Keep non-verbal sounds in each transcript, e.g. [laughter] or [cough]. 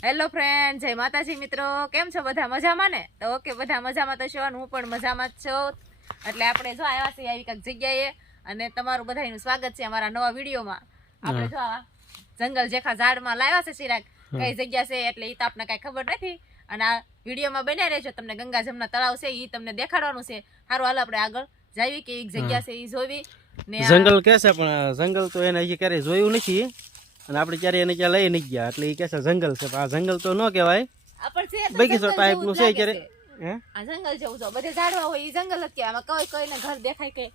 Hello friend જય માતાજી મિત્રો. કેમ છો બધા? મજામાં ને? તો ઓકે બધા મજામાં તો છો હું પણ મજામાં જ છું. એટલે આપણે જો આવ્યા છીએ આવી કંઈક જગ્યાએ અને તમારું બધાનું સ્વાગત છે અમારા નવા વિડીયોમાં. આપણે જો આ જંગલ જેખા ઝાડમાં લાવ્યા છે ચિરાગ. કઈ જગ્યા છે એટલે એ તો આપણને કાંઈ ખબર નથી. અને આ વિડીયોમાં બન્યા રહેજો. તમને ગંગા જમના તળાવ છે એ તમને દેખાડવાનું છે. સારું હાલ આપણે આગળ જાવી કે એક જગ્યા છે એ જોવી. જંગલ કે છે પણ જંગલ તો એને ક્યારેય જોયું નથી. અને આપણે ક્યારે એને ક્યાં લઈ નહીં ગયા. એટલે એ કે છે જંગલ છે. આ જંગલ તો ન કહેવાય. બગીચો જંગલનું છે ક્યારે? હે? આ જંગલ જેવું છે. બધે ઝાડવા હોય એ જંગલ જ કહેવાય. કોઈ કોઈને ઘર દેખાય કે?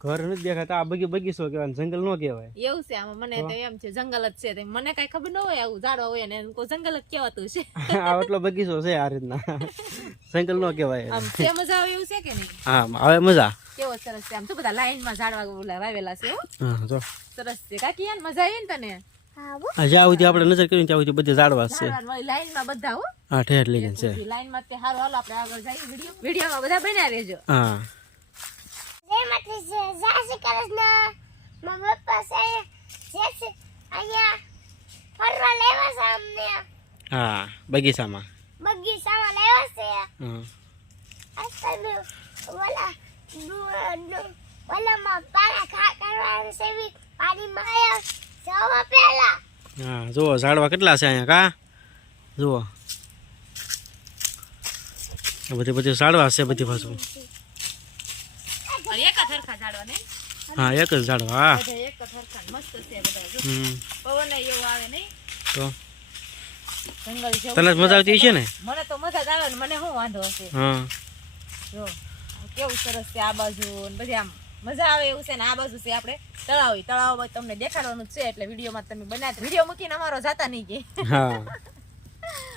ઘર નથી દેખાતા. આ બગી બગીચો કહેવાય જંગલ ન કહેવાય. એવું છે આમાં. મને તો એમ છે જંગલ જ છે. મને કઈ ખબર ન હોય આવું ઝાડવા હોય ને કોઈ જંગલ જ કહેવાતું છે. [laughs] આ એટલો બગીચો છે આ રીતના. [laughs] જંગલ નો કહેવાય આમ છે મજા આવે એવું છે કે નહીં? હા આવે મજા. કેવો સરસ છે. આમ તો બધા લાઈનમાં ઝાડવા વાવેલા છે હા. જો. સરસ છે. કાકી યાર મજા આવી ને તને? જ્યાં સુધી આપણે નજર કરી ત્યાં સુધી બધી ઝાડવા છે. ઝાડવા વાળી લાઈનમાં બધા હો. હા ઠેર લઈ છે. લાઈન તે હારો હાલો આપણે આગળ જઈએ. વિડિયો વિડિયોમાં બધા બન્યા રહેજો. હા. જય માતાજી જય શ્રી કૃષ્ણ. મમ્મી પાસે છે જય શ્રી અહીંયા ફરવા લેવા છે અમને. હા બગીચામાં. બગીચામાં લેવા છે. હા આજકાલ ઓલા ઓલામાં પાણા ખા કરવાનું છે બી પાણીમાં પહેલા હા જુઓ ઝાડવા કેટલા છે અહીંયા કા? જુઓ. બધી બધી ઝાડવા છે બધી પાછું. હા એક જ ઝાડવા હા. બધા એક જ હરખા ને મસ્ત છે બધા જો. હમ. પવન એવું આવે નહીં. તો? તને મજા આવતી છે ને? મને તો મજા જ આવે ને મને શું વાંધો હશે? હા. જો કેવું સરસ છે આ બાજુ બધી આમ મજા આવે એવું છે ને આ બાજુ છે આપણે તળાવ. તળાવ તમને દેખાડવાનું છે એટલે વિડીયોમાં તમે બનાવ વીડિયો મૂકીને અમારો જાતા નહીં કે.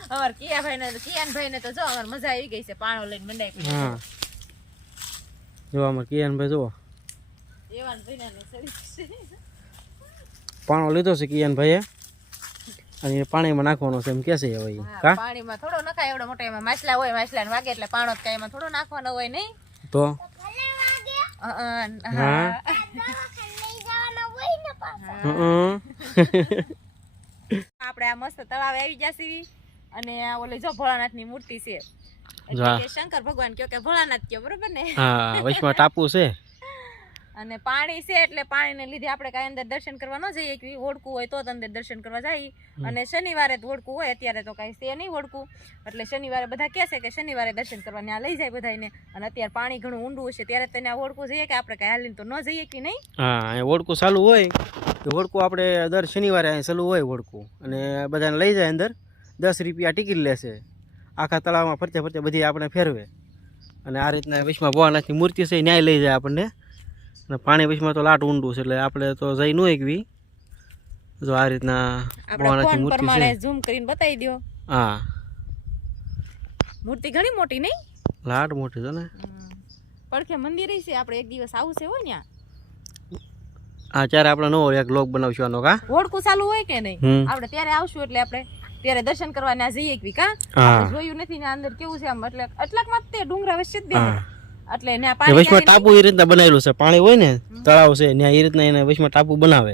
અમાર કિયાભાઈ ને કિયાનભાઈ ને તો જો અમાર મજા આવી ગઈ છે પાણો લઈને મંડાઈ. જો આમાં કિયાનભાઈ છે. પાણો લીધો છે કિયાનભાઈએ. અને પાણીમાં નાખવાનો છે એમ કે છે હવે. હા, પાણીમાં થોડો નખાય. એવડો મોટો એમાં માછલા હોય માછલા વાગે એટલે પાણો જ કાંઈ એમાં થોડો નાખવાનો હોય નહીં. તો? [laughs] આપણે આ મસ્ત તળાવ આવી જશે અને આ ઓલે જો ભોળાનાથની મૂર્તિ છે. એટલે શંકર ભગવાન કયો કે ભોળાનાથ કયો બરોબર ને? હા વચમાં ટાપુ છે. અને પાણી છે એટલે પાણીને લીધે આપણે કાંઈ અંદર દર્શન કરવા ન જઈએ. કે ઓળખું હોય તો જ અંદર દર્શન કરવા જઈએ અને શનિવારે જ ઓળખું હોય અત્યારે તો કાંઈ છે નહીં ઓળખું. એટલે શનિવારે બધા કહે છે કે શનિવારે દર્શન કરવા ત્યાં લઈ જાય બધાને અને અત્યારે પાણી ઘણું ઊંડું હશે ત્યારે તેને ઓળખું જઈએ કે આપણે કાંઈ હાલીને તો ન જઈએ કે નહીં? હા ઓળકું ચાલુ હોય. તો ઓળકું આપણે દર શનિવારે અહીં ચાલુ હોય ઓળખું. અને બધાને લઈ જાય અંદર. દસ રૂપિયા ટિકિટ લેશે. આખા તળાવમાં ફરતે ફરતે બધી આપણે ફેરવે. અને આ રીતના વિશ્વમાં ભવાનાથની મૂર્તિ છે ન્યાય લઈ જાય આપણને. અને પાણી પછીમાં તો લાટ ઊંડું છે એટલે આપણે તો જઈ ન એકવી. જો આ રીતના આપણે મૂર્તિ છે. ઝૂમ કરીને બતાવી દો હા. મૂર્તિ ઘણી મોટી નહીં? લાટ મોટી છે ને. પડખે મંદિર છે આપણે એક દિવસ આવું છે હોય ત્યાં હા ત્યારે આપણે નવો એક લોક બનાવશું આનો કા? ઓળખું ચાલુ હોય કે નહીં? આપણે ત્યારે આવશું એટલે આપણે ત્યારે દર્શન કરવા ત્યાં જઈએ કે? કા આપણે જોયું નથી ને અંદર કેવું છે આમ એટલે એટલાકમાં તે ડુંગરા વચ્ચે જ હા. એટલે ને પાણી વચમાં ટાપુ એ રીતના બનાવેલું છે. પાણી હોય ને તળાવ છે ત્યાં એ રીતના એને વચમાં ટાપુ બનાવે.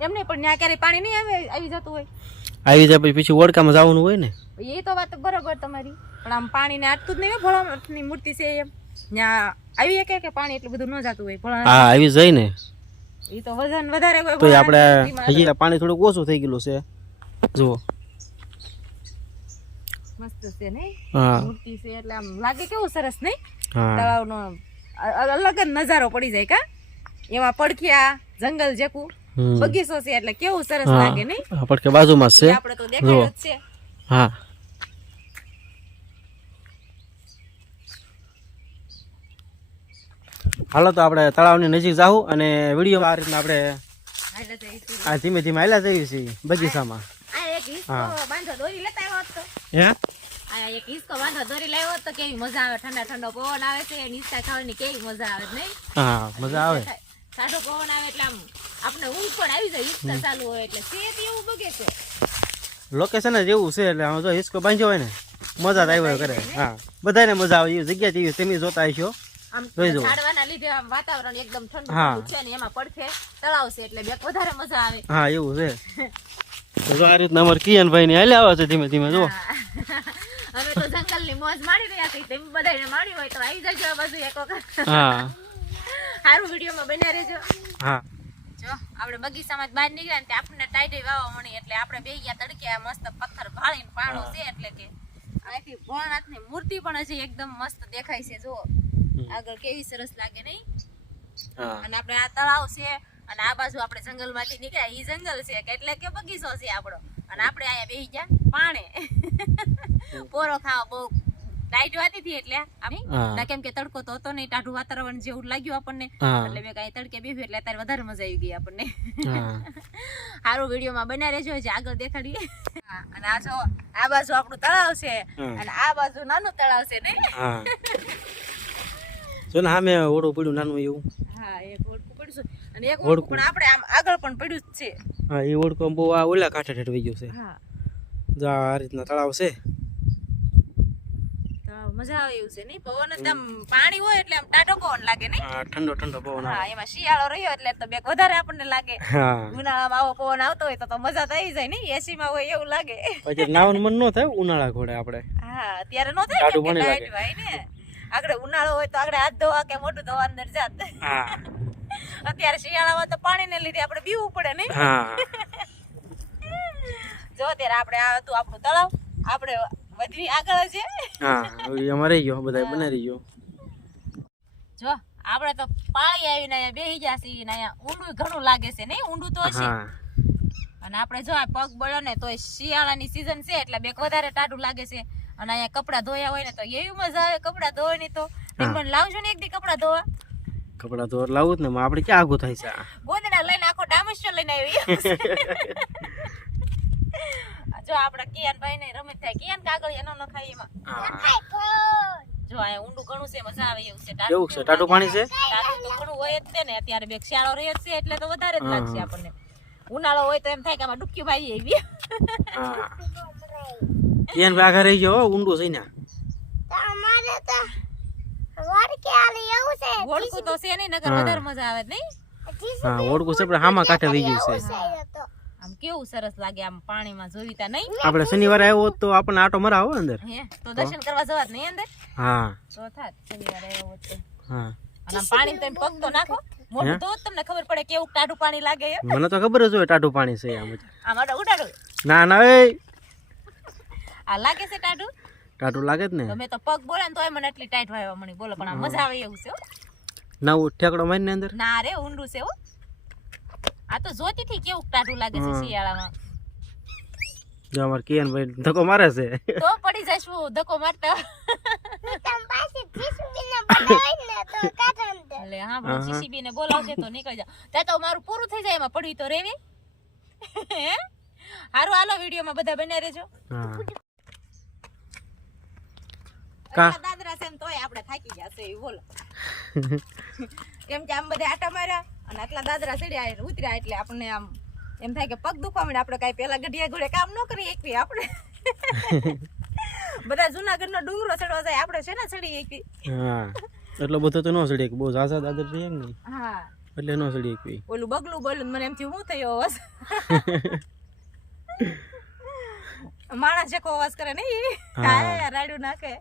એમ નહીં પણ ત્યાં ક્યારેય પાણી નહીં આવે આવી જતું હોય. આવી જાય પછી પછી ઓળકામાં જવાનું હોય ને. એ તો વાત બરોબર તમારી. પણ આમ પાણીને આટતું જ નહીં ભોળાનાથની મૂર્તિ છે એમ. ત્યાં આવી કે કે પાણી એટલું બધું ન જતું હોય ભોળાનાથ? હા આવી જાય ને. એ તો વજન વધારે હોય તો આપણે હજી પાણી થોડુંક ઓછું થઈ ગયેલું છે. જુઓ. મસ્ત છે નહીં હા. મૂર્તિ છે એટલે આમ લાગે કેવું સરસ નહીં? તળાવનો અલગ જ નજારો પડી જાય કા? એમાં પડખિયા જંગલ જેકું બગીચો છે એટલે કેવું સરસ લાગે નહીં? પડખે બાજુમાં છે. આપણે તો દેખાય જ છે. હા. હાલો તો આપણે તળાવની નજીક જાવું અને વીડિયો આ રીતના આપણે આ ધીમે ધીમે હાલ્યા જઈએ છીએ બગીચામાં. હા. બાંધો દોરી લેતા આવ્યો હોત હે? એક હિસ્કો વાંધો દોરી લાવ્યો તો કેવી મજા આવે? ઠંડા ઠંડો પવન આવે છે અને હિસ્કા ખાવાની કેવી મજા આવે નહીં? હા મજા આવે. ઠંડો પવન આવે એટલે આમ આપણે ઊંઘ પણ આવી જાય હિસ્કા ચાલુ હોય એટલે સેત એવું બગે છે. લોકેશન જ એવું છે એટલે આમ જો હિસ્કો બાંધ્યો હોય ને મજા જ આવ્યો કરે હા બધાને મજા આવે એવી જગ્યા જેવી તમે જોતા હશો. આમ ઝાડવાના લીધે આમ વાતાવરણ એકદમ ઠંડુ છે ને એમાં પડખે તળાવ છે એટલે બેક વધારે મજા આવે. હા એવું છે. તો આ રીતના અમારે કિયનભાઈ ને હાલ્યા આવે છે ધીમે ધીમે જો અમે તો જંગલની મોજ માણી રહ્યા છીએ. તેમ બધાને માણી હોય તો આવી જજો બધું એક વખત. હા. સારું વિડીયોમાં બન્યા રહેજો. હા. જો આપણે બગીચામાં બહાર નીકળ્યા ને આપણને ટાઈડે વાવા મળી એટલે આપણે બે ગયા તડકે મસ્ત પથ્થર ભાળીને પાણો છે એટલે કે અહીંથી ભોળાનાથની મૂર્તિ પણ હજી એકદમ મસ્ત દેખાય છે જો આગળ કેવી સરસ લાગે નહીં? અને આપણે આ તળાવ છે અને આ બાજુ આપણે જંગલમાંથી નીકળ્યા. એ જંગલ છે એટલે કે બગીચો છે આપણો. અને આપણે અહીંયા બેસી ગયા. પાણે. પોરો ખાવા બહુ ટાઈટ વાતી હતી એટલે આમ. ના કેમ કે તડકો તો હતો નહીં ટાઢું વાતાવરણ જેવું લાગ્યું આપણને. એટલે મેં કાંઈ તડકે બેહ્યું એટલે અત્યારે વધારે મજા આવી ગઈ આપણને. સારું [laughs] વિડીયોમાં બન્યા રહેજો જે આગળ દેખાડીએ. અને આ જો આ બાજુ આપણું તળાવ છે અને આ બાજુ નાનું તળાવ છે હા. જો ને સામે ઓળું પડ્યું નાનું એવું. હા એક ઓળખું પડ્યું છે. અને એક. ઓળખું પણ આપણે આમ આગળ પણ પડ્યું જ છે. હા એ ઓળખું બહુ આ ઓલા કાંઠે ઠેઠ ગયું છે. હા. જો આ રીતના તળાવ છે. મજા આવે એવું છે નહીં? પવન જ પાણી હોય એટલે આમ ટાઢો પવન લાગે નહીં? હા ઠંડો ઠંડો પવન હા એમાં શિયાળો રહ્યો એટલે તો વધારે આપણને લાગે. ઉનાળામાં આવો પવન આવતો હોય તો તો મજા તો આવી જાય નહીં? એસી માં હોય એવું લાગે. પછી નાવાનું મન ન થાય ઉનાળા ઘોડે આપણે. હા અત્યારે નો થાય પાણી ને આગળ ઉનાળો હોય તો આગળ હાથ ધોવા કે મોટું ધોવા અંદર જાત. હા. અત્યારે શિયાળામાં તો પાણીને લીધે આપણે પીવું પડે નહીં? હા. જો અત્યારે આપણે આ હતું આપણું તળાવ આપણે વધવી આગળ છે. હા અમારે ગયો બધા બનાવી ગયો. જો આપણે તો પાળી આવીને અહીંયા બેસી ગયા છીએ ને અહીંયા ઊંડું ઘણું લાગે છે નહીં? ઊંડું તો છે. અને આપણે જો આ પગ બળ્યો ને તો શિયાળાની સીઝન છે એટલે બેક વધારે ટાઢું લાગે છે. અને અહીંયા કપડાં ધોયા હોય ને તો એવી મજા આવે કપડાં ધોવાની તો. પણ લાવજો ને એક દી કપડાં ધોવા. કપડાં ધોવા લાવું જ ને આપણે ક્યાં આગું થાય છે? ગોદડા લઈને આખો ડામેશ્વર લઈને આવી. [laughs] જો આપડા કિયાન ભાઈ ને રમત થાય. કિયાન કાગળ એનો ન ખાય એમાં. જો આ ઊંડું ઘણું છે મજા આવે એવું છે. કેવું છે? ટાટું પાણી છે? ટાટું તો ઘણું હોય જ છે ને અત્યારે બે શિયાળો રહે જ છે એટલે તો વધારે જ લાગશે આપણને. ઉનાળો હોય તો એમ થાય કે આમાં ડૂબકી ભાઈ એવી કિયાન કેન આગળ રહી ગયો ઊંડું છે ને અમારે તો વળકે આલે એવું છે. ઓળખું તો છે નહીં નગર વધારે મજા આવે નહીં. હા ઓળખું છે પણ હામાં કાંઠે વહી ગયું છે. આમ કેવું સરસ લાગે આમ પાણીમાં જોઈતા નહીં? આપણે શનિવારે આવ્યો તો આપણને આટો મરાવો અંદર. હે તો દર્શન કરવા જવા નહીં અંદર? હા. તો થાત શનિવારે આવ્યો તો. હા. અને આમ પાણી તમે પગ તો નાખો. મોટું તો તમને ખબર પડે કેવું ટાઢું પાણી લાગે મને તો ખબર જ હોય ટાઢું પાણી છે આમ. આમ આડો ઉડાડો. ના ના એ. આ લાગે છે ટાઢું? ટાઢું લાગે જ ને. તમે તો પગ બોલે ને તોય મને એટલી ટાઈટ વાયવા મળી. બોલો પણ આ મજા આવે એવું છે નવું ઠેકડો મારીને અંદર? ના રે ઊંડું છે હો. આ તો જોતી થી કેવું ટાઢું લાગે છે શિયાળામાં? જો અમાર કિયન ભાઈ ધક્કો મારે છે. તો પડી જશું ધક્કો મારતા. તમ પાસે જીસુબીને બોલાવી ને તો કાઢન દે. એટલે હા પણ જીસીબી ને બોલાવશે તો નીકળી જા ત્યાં તો મારું પૂરું થઈ જાય એમાં પડવી તો રેવી હારું હાલો વિડીયોમાં બધા બન્યા રહેજો. કા? દાદરા છે એમ તોય આપણે થાકી ગયા છે એ બોલો. [laughs] કેમ કે આમ બધા આટા માર્યા. અને આટલા દાદરા ચડ્યા ઉતર્યા એટલે આપણને આમ એમ થાય કે પગ દુખવા માંડે આપણે કાંઈ પેલા ગઢિયા ઘોડે કામ ન કરી એકવી આપણે. [laughs] બધા જુનાગઢનો ડુંગરો ચડવા જાય આપણે છે ને ચડી એકવી હા એટલો બધો તો ન ચડી કે બહુ ઝાઝા દાદર છે એમ નહીં હા. એટલે ન ચડી એકવી ઓલું બગલું બોલું મને એમ થયું હું થયો અવાજ? [laughs] માણસ જેકો અવાજ કરે ને રાડ્યું નાખે.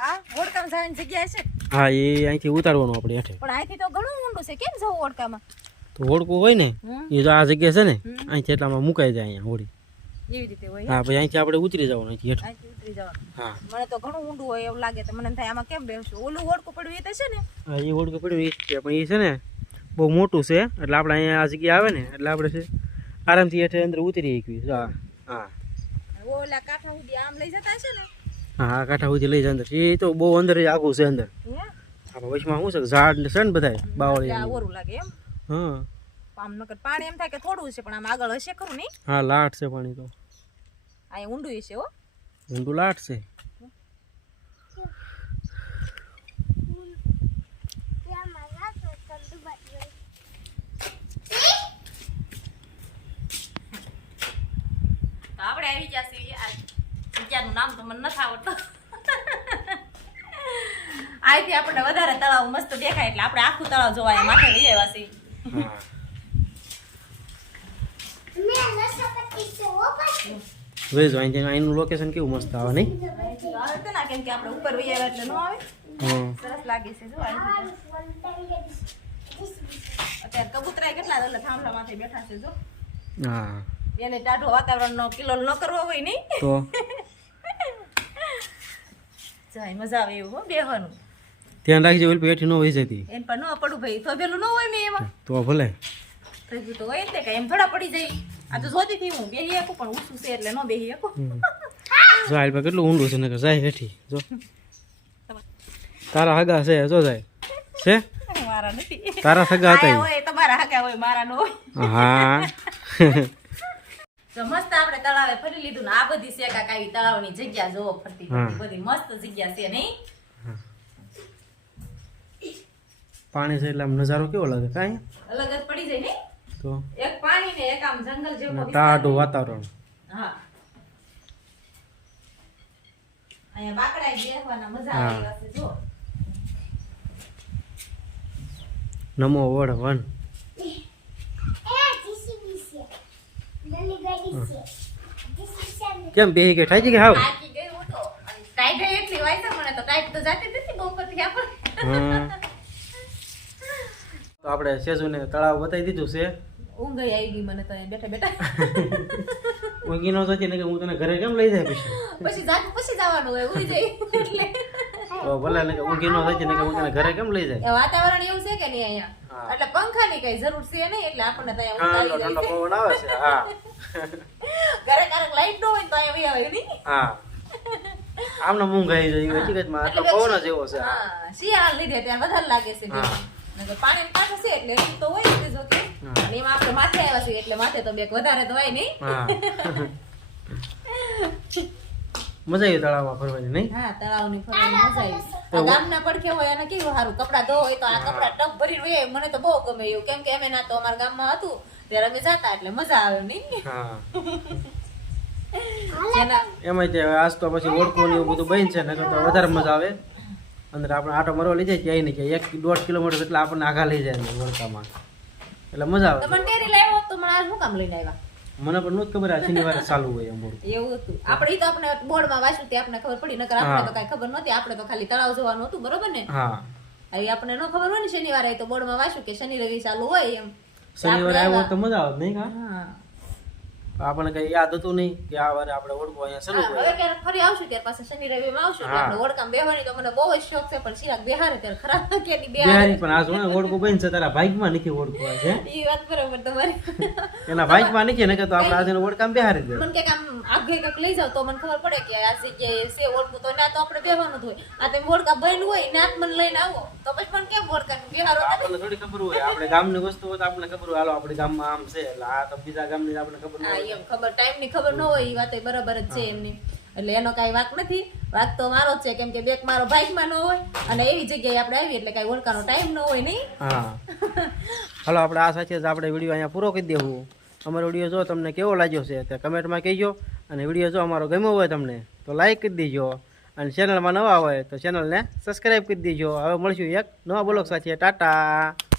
આ ઓળકામ જવાની જગ્યા છે હા એ અહીંથી ઉતારવાનું આપણે હેઠે. પણ અહીંથી તો ઘણું ઊંડું છે કેમ જવું ઓળકામાં તો હોડકું હોય ને એ તો આ જગ્યા છે ને અહીંથી એટલામાં મુકાઈ જાય અહીંયા હોડી એવી રીતે હોય હા પછી અહીંથી આપણે ઉતરી જવાનું અહીંથી હેઠે. ઉતરી જવાનું. હા. મને તો ઘણું ઊંડું હોય એવું લાગે તો મને થાય આમાં કેમ બેસું ઓલું ઓળકું પડ્યું એ તો છે ને? હા એ હોડકું પડ્યું એ છે પણ એ છે ને બહુ મોટું છે એટલે આપણે અહીંયા આ જગ્યા આવે ને એટલે આપણે છે આરામથી હેઠે અંદર ઉતરી શકીએ. હા હા. ઓલા કાંઠા સુધી આમ લઈ જતા હશે ને? હા કાંઠા સુધી લઈ જાય અંદર. એ તો બહુ અંદર જ આઘું છે અંદર. હા? વચમાં શું છે ઝાડ છે ને બધા બાવળી ઓરું લાગે એમ. હા. આમ નકર પાણી એમ થાય કે થોડું છે પણ આમ આગળ હશે ખરું નહીં? હા લાટ છે પાણી તો. અહીંયા ઊંડું છે હો. ઊંડું લાટ છે. આપણે આવી ગયા છીએ આ નામ તો મને નથી આવડતું. અહીંથી આપણને વધારે તળાવ મસ્ત દેખાય એટલે આપણે આખું તળાવ જોવા અહીંયા માથે લઈ આવ્યા છીએ. જોઈ જો અહીંથી અહીંનું લોકેશન કેવું મસ્ત આવે નહીં? આવે તો ના કેમ કે આપણે ઉપર વહી આવ્યા એટલે ન આવે. સરસ લાગે છે જો અત્યારે કબૂતરા કેટલા એટલે બેઠા છે જો. હા. એને ટાઢો વાતાવરણનો કિલો ન કરવો હોય નહીં? તો? જાય મજા આવે એવું હો બેહવાનું. ધ્યાન રાખજો ઓલ પેઠી ન વહી જતી. એમ પણ ન પડું ભાઈ તો પેલું ન હોય મેં એમાં. તો ભલે. તો તો હોય ને કે એમ થોડા પડી જાય. આ તો જોતી થી હું બેહી શકું પણ ઊંચું છે એટલે ન બેહી શકું. જો આલ પર કેટલું ઊંડું છે નકર જાય હેઠી. જો. તારા હગા છે જો જાય. છે? મારા નથી. તારા સગા હતા હોય તમારા હગા હોય મારા નો હોય. હા. તો મસ્ત આપણે તળાવે ફરી લીધું ને આ બધી શેકા કાવી તળાવની જગ્યા જોવો ફરતી બધી મસ્ત જગ્યા છે નહીં? પાણી છે એટલે આમ નજારો કેવો લાગે? કાંઈ? અલગ જ પડી જાય નહીં? તો? એક પાણી ને એક આમ જંગલ જેવું તાડું વાતાવરણ. હા. અહીંયા બાકડા બેસવાના મજા આવે છે જો નમો વડ વન એ જીસીબી છે નાની ગાડી છે જીસીબી છે કેમ બેહી કે ઠાઈ કે હાવ? થાકી ગઈ હું તો. અને ટાઈટ એટલી વાય છે મને તો ટાઈટ તો જાતી નથી બહુ પરથી આપણે. તો આપણે સેજુને તળાવ બતાવી દીધું છે. ઊંઘ ય આવી ગઈ મને તો બેઠા બેઠા. ઊંઘી નો જતી ને કે હું તને ઘરે કેમ લઈ જાય પછી? પછી જાત પછી જવાનું હોય ઉડી જાય એટલે તો ભલે ને ઊંઘી નો થાય ને કે હું ઘરે કેમ લઈ જાય? એ વાતાવરણ એવું છે કે નહીં અહીંયા. એટલે પંખાની કઈ જરૂર છે નહીં એટલે આપણને તો અહીંયા ઠંડો ઊંઘ આવી જાય પવન આવે છે હા. [laughs] ઘરે ક્યારેક લાઈટ નો હોય તો અહીંયા વહી આવે નહીં. હા. આમને ઊંઘ આવી જાય હકીકતમાં આટલો પવન જ એવો છે હા. શિયાળ લીધે ત્યાં વધારે લાગે છે હા. નકર પાણી કાંઠો છે એટલે તો હોય છે જો કે. અને એમાં આપણે માથે આવ્યા છીએ એટલે માથે તો બેક વધારે તો હોય નહીં. હા. [laughs] મજા આવી તળાવમાં ફરવાની નહીં? હા તળાવની ફરવાની મજા આવી. આ ગામના પડખે હોય અને કેવું સારું? કપડા ધો હોય તો આ કપડા ટપ ભરી રહે મને તો બહુ ગમે એવું કેમ કે અમે ના તો અમારા ગામમાં હતું ત્યારે અમે જતા એટલે મજા આવે નહીં? હા. [laughs] એમાં તે આજ તો પછી ઓળખું એવું બધું બન છે નકર તો વધારે મજા આવે. અંદર આપણે આટો મરવા લઈ જાય ક્યાંય ને ક્યાંય. એક દોઢ કિલોમીટર એટલે આપણને આઘા લઈ જાય અંદર એટલે મજા આવે. તમને ટેરી લાવ્યો તો મને આજ શું કામ લઈને આવ્યા? મને પણ નહોતી ખબર આ શનિવારે ચાલુ હોય એમ. એવું હતું. આપણે તો આપણે બોર્ડમાં વાંચ્યું તે આપણને ખબર પડી. નકર આપણે તો કઈ ખબર નહોતી. આપણે તો ખાલી તળાવ જોવાનું હતું બરોબર ને? હા. હવે આપણે ન ખબર હોય ને શનિવારે તો બોર્ડમાં વાંચ્યું કે શનિ રવિ ચાલુ હોય એમ. શનિવારે આવ્યો તો મજા આવે નહીં કા? હા. આપણને કઈ યાદ હતું નહીં કે આ વારે આપણે ઓળખો અહીંયા ચાલુ હા, હવે ક્યારેક ફરી આવશું ત્યારે પાછા શનિ રવિમાં આવશું એટલે હા. આપણે ઓળખાણ બેહવાની તો મને બહુ જ શોખ છે પણ સિરાક બેહારે ત્યારે ખરાબ કે બેહારે? પણ આ જોને ઓળખું બન છે તારા ભાઈકમાં નથી ઓળખું આ છે? [laughs] ઈ વાત બરોબર તમારી. [laughs] એના ભાઈકમાં નથી ને કે તો આપણે આજે ઓળખામ બિહારી દે. મને કે આમ આગે કંઈક લઈ જાવ તો મને ખબર પડે કે આ જગ્યાએ છે ઓળખું તો ના તો આપણે બેહવાનું હોય. આ તમે ઓળખા બન હોય ને આપ મને લઈને આવો. તો પછી પણ કેમ ઓળખાણ? બેહારો આપણને થોડી ખબર હોય આપણે ગામની વસ્તુ હોય તો આપણને ખબર હોય હાલો આપણે ગામમાં આમ છે એટલે આ તો બીજા ગામની આપણને ખબર ન હા હોય એમ. ખબર ટાઈમની ખબર ન હોય એ વાત બરાબર જ છે એમની. એટલે એનો કાંઈ વાક નથી. વાત તો મારો જ છે કેમ કે બેક મારો બાઇકમાં ન હોય અને એવી જગ્યાએ આપણે આવી એટલે કાંઈ ઓળખાનો ટાઈમ ન હોય નહીં. હા. હલો આપણે આ સાથે જ આપણે વીડિયો અહીંયા પૂરો કરી દેવું. અમારો વીડિયો જો તમને કેવો લાગ્યો છે તે કમેન્ટમાં કહેજો. અને વીડિયો જો અમારો ગમ્યો હોય તમને તો લાઈક કરી દેજો. અને ચેનલમાં નવા હોય તો ચેનલને સબસ્ક્રાઈબ કરી દેજો. હવે મળશું એક નવા બ્લોગ સાથે. ટાટા.